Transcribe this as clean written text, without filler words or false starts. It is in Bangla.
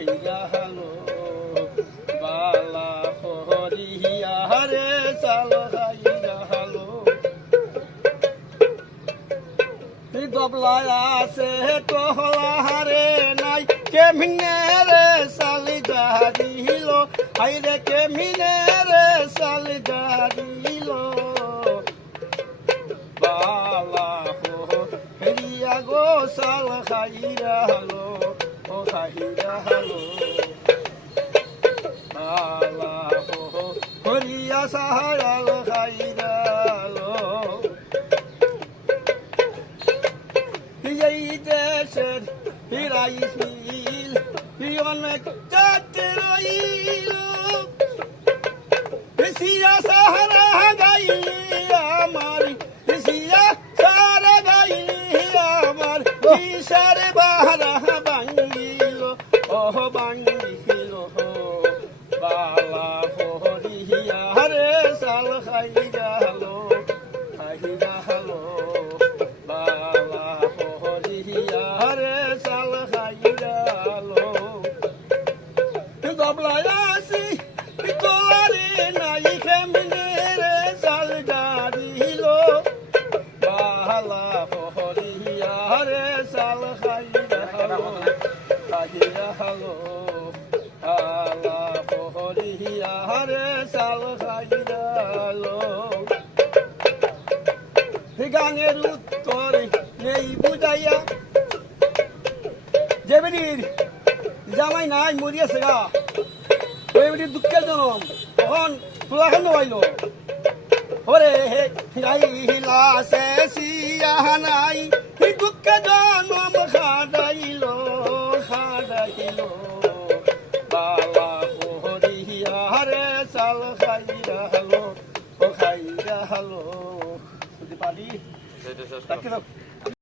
খাইয়া হালো বালা হরিয়া রে চাল খাইয়া হালো দবলায় আছে তোহলারে নাই কেমনে রে চাল জারিল হাইরে কেমনে রে চাল জারিল বালা হরিয়া গো চাল খাইয়া হালো ও খাইয়া হালো বালা হরিয়া সাহারাল খাইয়া হালো এই দেশের ফিরাইছিল অনেক জাতি রইল সিয়া সাহারা গাইলি আমার সিয়া সারা গাইলি আমার কিসের বাহারা ভাঙ্গিল ওহ ভাঙ্গিল বালা হরিয়া রে চাল খাইয়া হালো খাইয়া হালো বালা হরিয়া রে চাল খাইয়া হালো দবলায় আসি তোরে নাই কেমনে রে চাল জারিল বালা হরিয়া রে চাল খাইয়া হালো খাইয়া হালো বালা হরিয়া রে চাল খাইয়া হালো গানের উত্তর নেই বুঝাইয়া যে বেটির জামাই নাই মরিয়াছে গা ওই বেটির দুঃখের জনম তখন তুলাখান পাইল ওরে ফিরাইলা সে সিয়া নাই দুঃখের জনম খাদাইল খাদাইল বালা হরিয়া রে চাল খাইয়া হালো ও খাইয়া হালো পারি